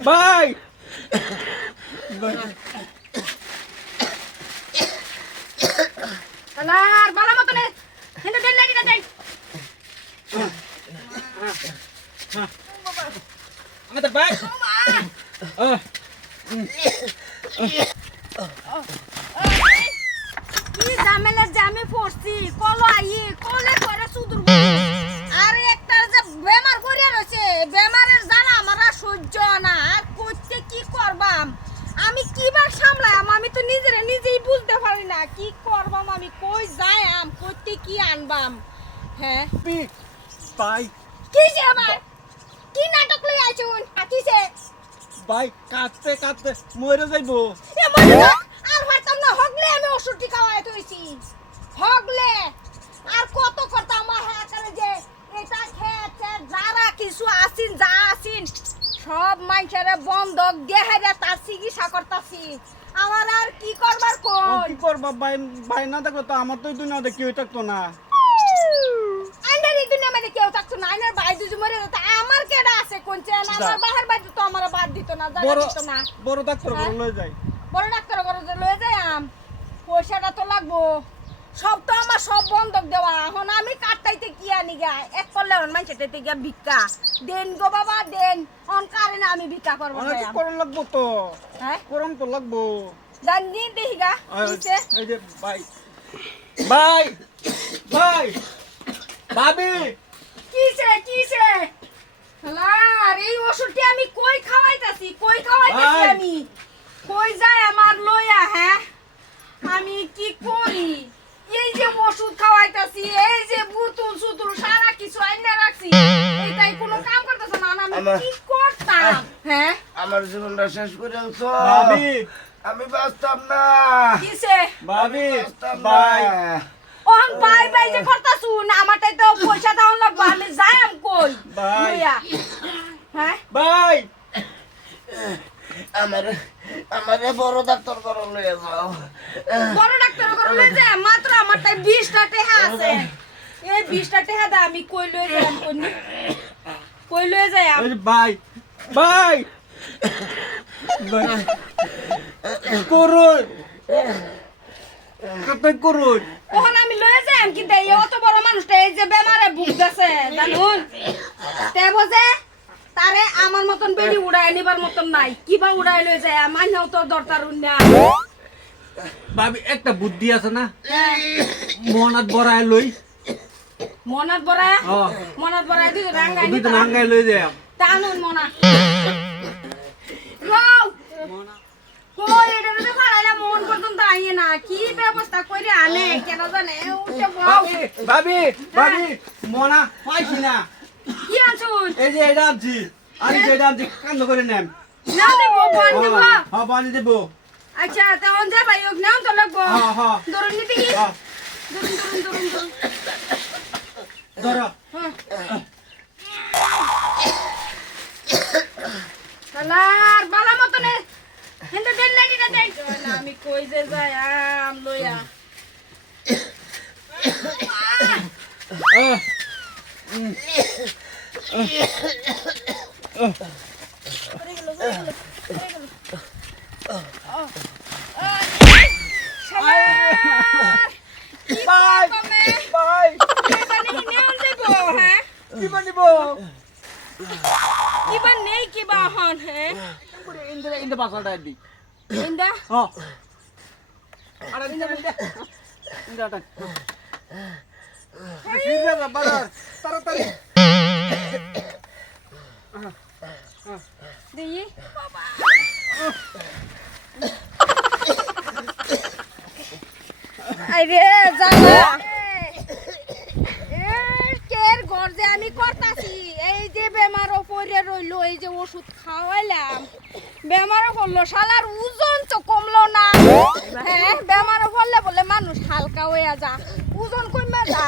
ভাই! আলার বালা মতনে হিন্দু দেন লাগি না দেন আমাদের ভাই! কি ঝামেলার জামে পড়ছি? কল আই কলে বুঝতে কি করবাম আমি কই যাইম করতে কি আনবাম? হ্যাঁ? পি, ভাই কিসে আমার কি নাটক লই আইছুন কিসে ভাই কাঁদতে কাঁদতে মরে যাইবো। এ না, আর হয়তো না হগলে আমি ওষুধটি খাওয়াই তুইছি হগলে! আর কত কথা আমার হ্যাঁ করে যে এটা খেয়েছে যারা কিছু আসিন যা আসিন সব মানুষের বন্ধক দেহাইরা তার চিকিৎসা করতাছি। আমার আর কি করবার কোন কি করব? ভাই ভাই না থাকলে তো আমার তো দুনিয়াতে কেউ থাকতো না। আন্ডার এই দুনিয়া কেউ থাকতো না। আইনার ভাই দুজু মরে তো আমার কেডা আছে? কোনছে আমার বাহার ভাই তো আমার বাদ দিত না জায়গা দিত না। বড় ডাক্তার বড় লয়ে যাই বড় ডাক্তার বড় লয়ে যাই আম। পয়সাটা তো লাগবো। সব তো আমার সব বন্ধক দেওয়া। এখন আমি কাটতাইতে কি আনি গা? এক করলে অন মানছে গিয়া ভিক্ষা। দেন গো বাবা দেন। অন কারণে আমি ভিক্ষা করব অনেক যাইয়াম। লাগবো তো। হ্যাঁ? করণ তো লাগবো। জান দেখি গা। কিসে এই যে ভাই। ভাই! ভাই! ভাবি! কিসে কিসে আর এই ওষুধটি আমি কই খাওয়াইতাছি কই খাওয়াইতাছি ভাই। আমি কই যায় আমার লইয়া হ্যাঁ আমি কি করি এই যে ওষুধ খাওয়াইতাছি এই যে বুতুল সুতুল সারা কিছু আইনা রাখছি এটাই কোনো কাম করতেছ না আর আমি আমার- কি করতাম? হ্যাঁ? আমার জীবনটা শেষ করে আনছো ভাবি। আমি বাঁচতাম না। কিসে? ভাবি বাঁচতাম ভাই। বাই বাই যে করতাছু না আমারটাই তো পয়সা দাও লাগবো আমি যাইম কই? ভাই। হ্যাঁ? ভাই। আমার আমার বড় ডাক্তার করো লয়ে যাও। বড় ডাক্তার ঘরে লই যায় মাত্র আমার তাই 20টা টাকা আছে। এই 20টা টাকা দা আমি কই লই যাই কোনি কই লই যাই এই যে ভাই ভাই। করুন। কত করুন। ওখান আমি লই যাই কি দেই অত বড় মানুষটা এই যে বেমারে ভুগতেছে জানুন। তে বোঝে তারে আমার মতন বেডি উড়াই নিবার মতন নাই। কিবা উড়াই লই যায় মাইনাও তো দরকার না ভাবি একটা বুদ্ধি আছে না? মনাত বড়াই লই। মনাত ও মনাত দিও রাঙ্গাই দুই তো নাঙ্গাই লই যায় টানুন মনা। রও কই এটা তো ফাড়াইলা মন পর্যন্ত আইয়ে না। কি ব্যবস্থা করে আনে কেন জানে উঠে বউ ভাবি ভাবি মনা পাইছি না। কি আনছুন এই যে এটা আনছি যে এটা আনছি কান্দ করে নেন নাও দেব বান দেব। হ্যাঁ পানি দেবো। আচ্ছা তখন যা ভাই ওক নাও তো লাগবো। হ্যাঁ হ্যাঁ ধরুন নিতে কি? ধরুন ধরুন ধরুন ধরুন ধরো। শালার বালা মতনে। হেন্দে দেন লাগি না দেন। আমি কই যে যাই আম লইয়া। আহ, ভাই কি বানিব কিবা নেই কিবা হন হ্যাঁ ইন্দে ইন্দে পাসাটা দি। ইন্দা? হ্যাঁ আরে ইন্দে ইন্দে। ইন্দে আটা ফিরে বাজার তাড়াতাড়ি। দিই। আরে জানা কের ঘর যে আমি করতাছি এই যে বেমার পরে রইল এই যে ওষুধ খাওয়াইলাম বেমারও করল শালার ওজন তো কমলো না। হ্যাঁ বেমারও পড়লে বলে মানুষ হালকা হয়ে যা ওজন কমে যা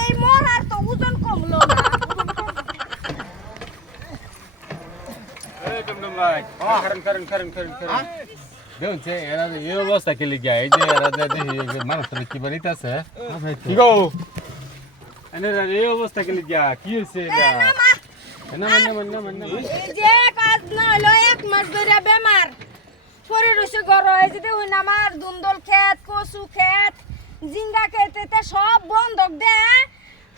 এই মরার তো ওজন কমলো না। এই অবস্থা খেলে যায় এই যে এরা যে দেখি এই যে মানুষ কি কি গো? এই অবস্থা খেলে যা? কি হয়েছে না মা। না এই যে কাজ না হলো এক মাস ধরে বেমার। পরে রয়েছে ঘর এই যে দেখুন আমার দুন্দল ক্ষেত কচু ক্ষেত জিঙ্গা এতে সব বন্ধক দে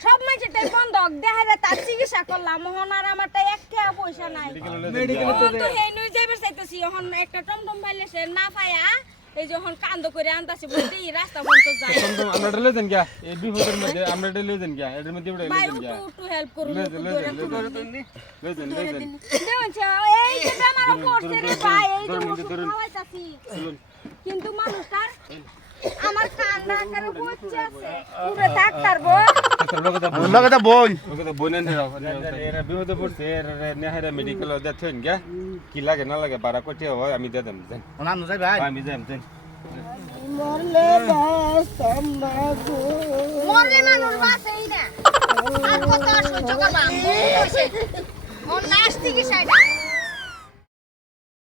সব মাঝে তাই বন্ধক দে হারে তার চিকিৎসা করলাম। মোহন আর আমার তাই এক টাকা পয়সা নাই। তো হেই নই যাইবার চাইতেছি এখন একটা টমটম পাইলে সে না পায়া। এই যখন কান্দ করে আনতাছে বলতে এই রাস্তা বন্ধ যায় টমটম আমরা ডেলে দেন গিয়া। এই বিপদের মধ্যে আমরা ডেলে দেন গিয়া। এর মধ্যে ভাই দেন গিয়া। উঠু হেল্প করুন একটু ধরে দেন ধরে দেন ধরে দেন দেখুন এই যে আমার পড়ছে রে ভাই এই যে কিন্তু মানুষটার আমার কান্না করে বসছে আছে। উড়ে থাকতার গো লোকে তো লগে তো বই লোকে তো বনেন হেরাও এরা বিপদে পড়ছে এরা নেহারে মেডিকেল দে থইন কি লাগে না লাগে বারা কোটি হয় আমি দে দেন দেন। নাম যাই ভাই। আমি দেন দেন। মরলে মানুষ বাঁচেই না। আর কত সহ্য করবা মন লাস্ট থেকে সাইডা?